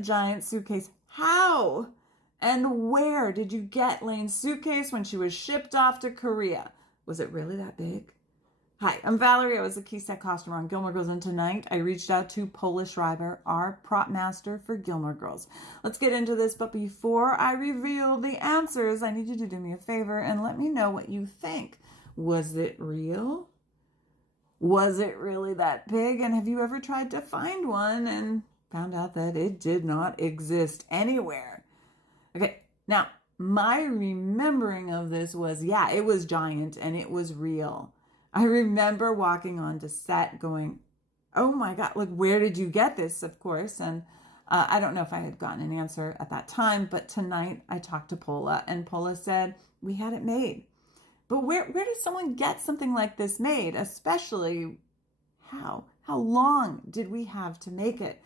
Giant Suitcase. How and where did you get Lane's suitcase when she was shipped off to Korea? Was it really that big? Hi, I'm Valerie. I was a key set costumer on Gilmore Girls, and tonight I reached out to Paula Schreiber, our prop master for Gilmore Girls. Let's get into this, but before I reveal the answers, I need you to do me a favor and let me know what you think. Was it real? Was it really that big? And have you ever tried to find one and found out that it did not exist anywhere? Okay, now my remembering of this was, yeah, it was giant and it was real. I remember walking onto set going, oh my God, like, where did you get this? Of course. And I don't know if I had gotten an answer at that time, but tonight I talked to Paula and Paula said, we had it made. But where does someone get something like this made? Especially how long did we have to make it?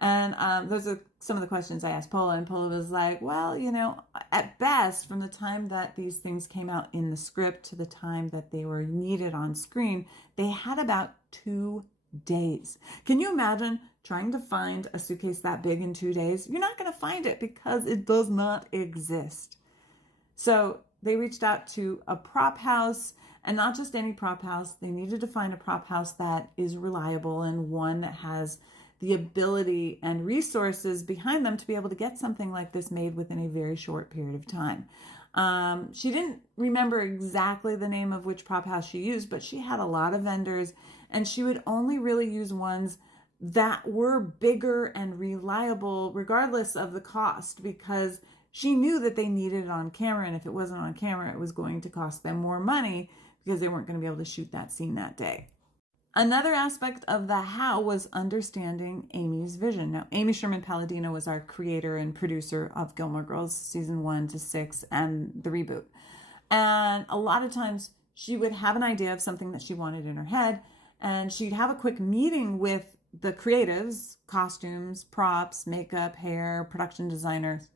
And those are some of the questions I asked Paula, and Paula was like, well, you know, at best, from the time that these things came out in the script to the time that they were needed on screen, they had about 2 days. Can you imagine trying to find a suitcase that big in 2 days? You're not going to find it because it does not exist. So they reached out to a prop house, and not just any prop house. They needed to find a prop house that is reliable and one that has the ability and resources behind them to be able to get something like this made within a very short period of time. She didn't remember exactly the name of which prop house she used, but she had a lot of vendors, and she would only really use ones that were bigger and reliable regardless of the cost, because she knew that they needed it on camera, and if it wasn't on camera, it was going to cost them more money because they weren't going to be able to shoot that scene that day. Another aspect of the how was understanding Amy's vision. Now, Amy Sherman Palladino was our creator and producer of Gilmore Girls season 1 to 6 and the reboot. And a lot of times she would have an idea of something that she wanted in her head, and she'd have a quick meeting with the creatives, costumes, props, makeup, hair, production designers.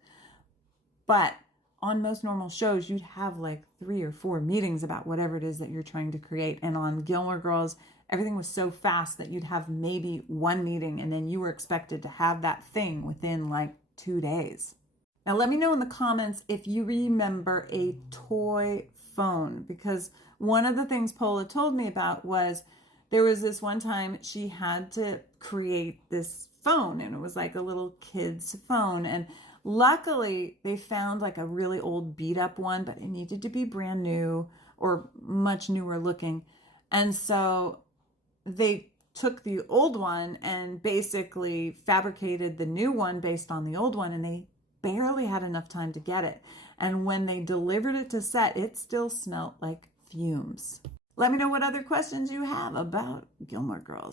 But on most normal shows, you'd have like 3 or 4 meetings about whatever it is that you're trying to create. And on Gilmore Girls, everything was so fast that you'd have maybe 1 meeting and then you were expected to have that thing within like 2 days. Now, let me know in the comments if you remember a toy phone, because one of the things Paula told me about was there was this one time she had to create this phone, and it was like a little kid's phone. And luckily, they found like a really old beat up one, but it needed to be brand new or much newer looking. And so they took the old one and basically fabricated the new one based on the old one, and they barely had enough time to get it. And when they delivered it to set, it still smelled like fumes. Let me know what other questions you have about Gilmore Girls.